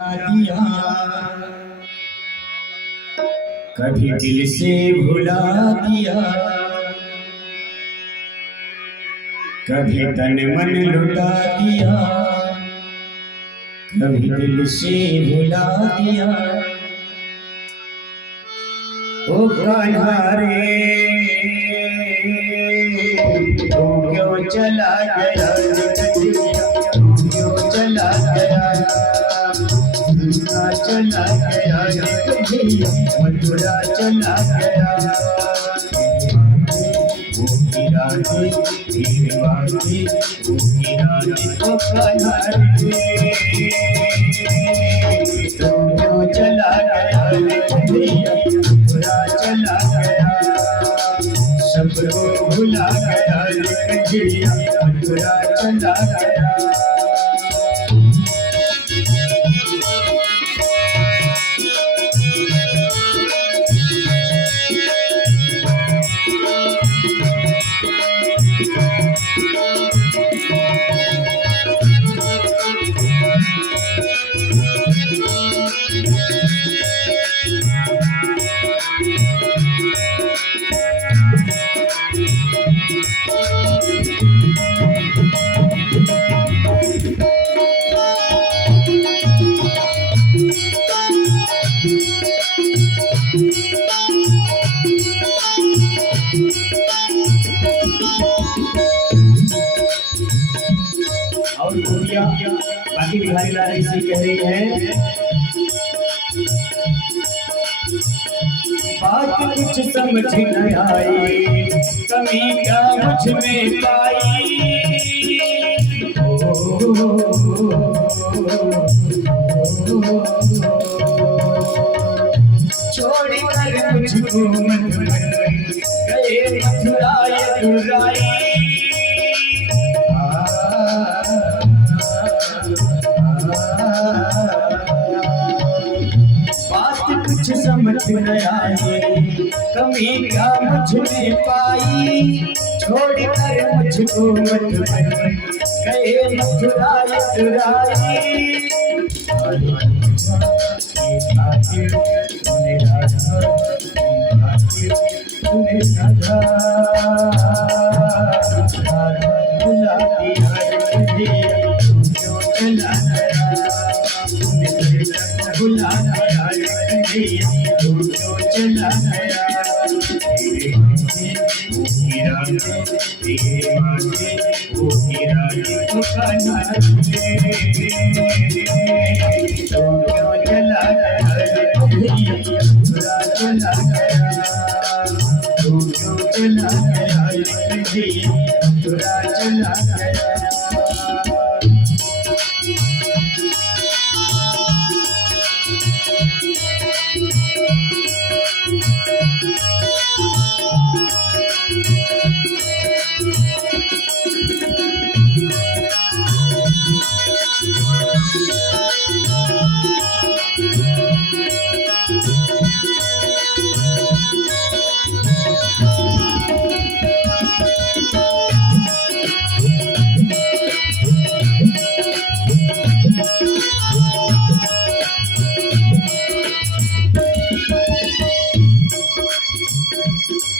दिया कभी दिल से भुला दिया, कभी तन मन लुटा दिया, कभी दिल से भुला दिया। ओ कान्हा रे तू क्यों चला गया, क्यों चला गया, चला गया मथुरा चला गया। वो रानी दीवानी वो रानी तो कान्हा रे तू क्यों चला गया, मथुरा चला गया। सबको भुला गया मथुरा चला गया। और गोपियां बाकी बिहारी लाल इसे कह रही है, बात कुछ समझ न आई, कमी क्या मुझ में पाई। छोड़ कर मुझको गए मथुरा दुराई। कुछ समझ न आई, कमी क्या मुझ में पाई। छोड़ कर मुझको गए मथुरा दुराई। भुला चला गया तेरे माथे वो रानी को कान्हा क्यों चला गया, मथुरा चला गया। तू क्यों चला गया, मथुरा चला गया।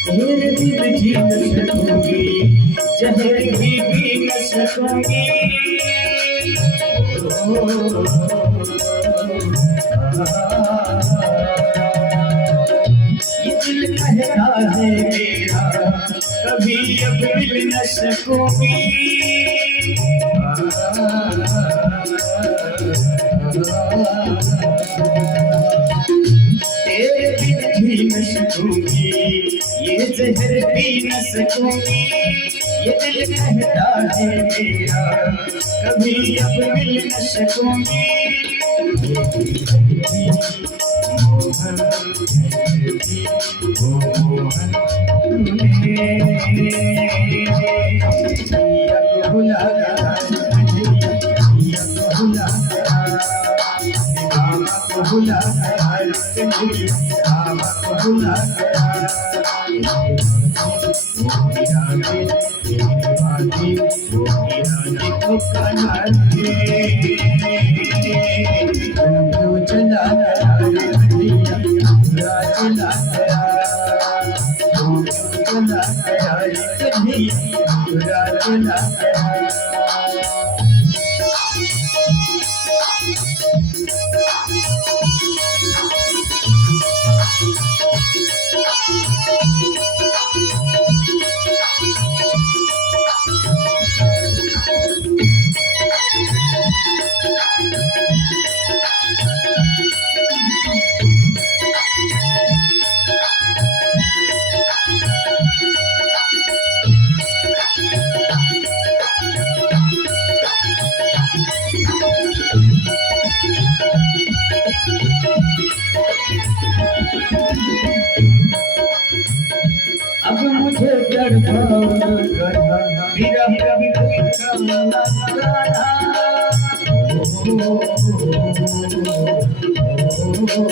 तेरे बिन जी न सकूंगी, जहर भी पी न सकूंगी। ये दिल कहता है मेरा कभी अब मिल न सकूंगी। तेरे बिन जी न सकूंगी, ये जहर पी न सकूंगी। ये दिल कहता है मेरा कभी अब मिल न सकूंगी। मोहन भुला गया, भुला भुला वो चला गया रे कन्हैया मथुरा चला गया चला गया रे कन्हैया मथुरा चला गया अब मुझे तड़पाओ विरह का नजारा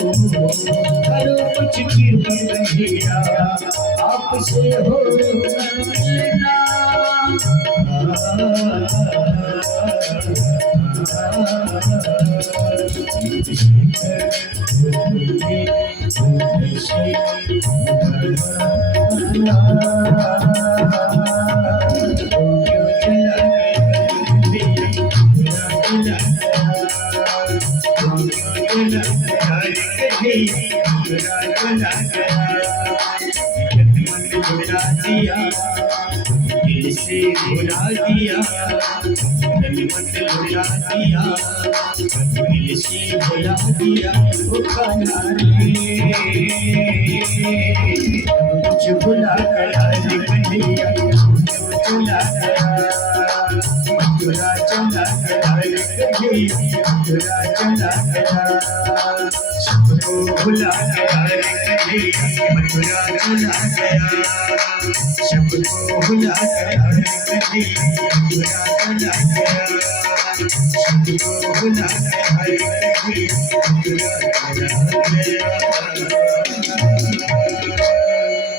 करो कुछ कृपया आपसे हो मिलना दिल से भुला दिया तन मन भुला दिया दिल से भुला दिया वो खाना मुझे भुला गया रे कन्हैया भुला गया मथुरा चला गया रे कन्हैया मथुरा चला गया सबको भुला गया रे कन्हैया मथुरा चला गया सबको भुला गया रे कन्हैया मथुरा चला गया सबको भुला गया रे कन्हैया मथुरा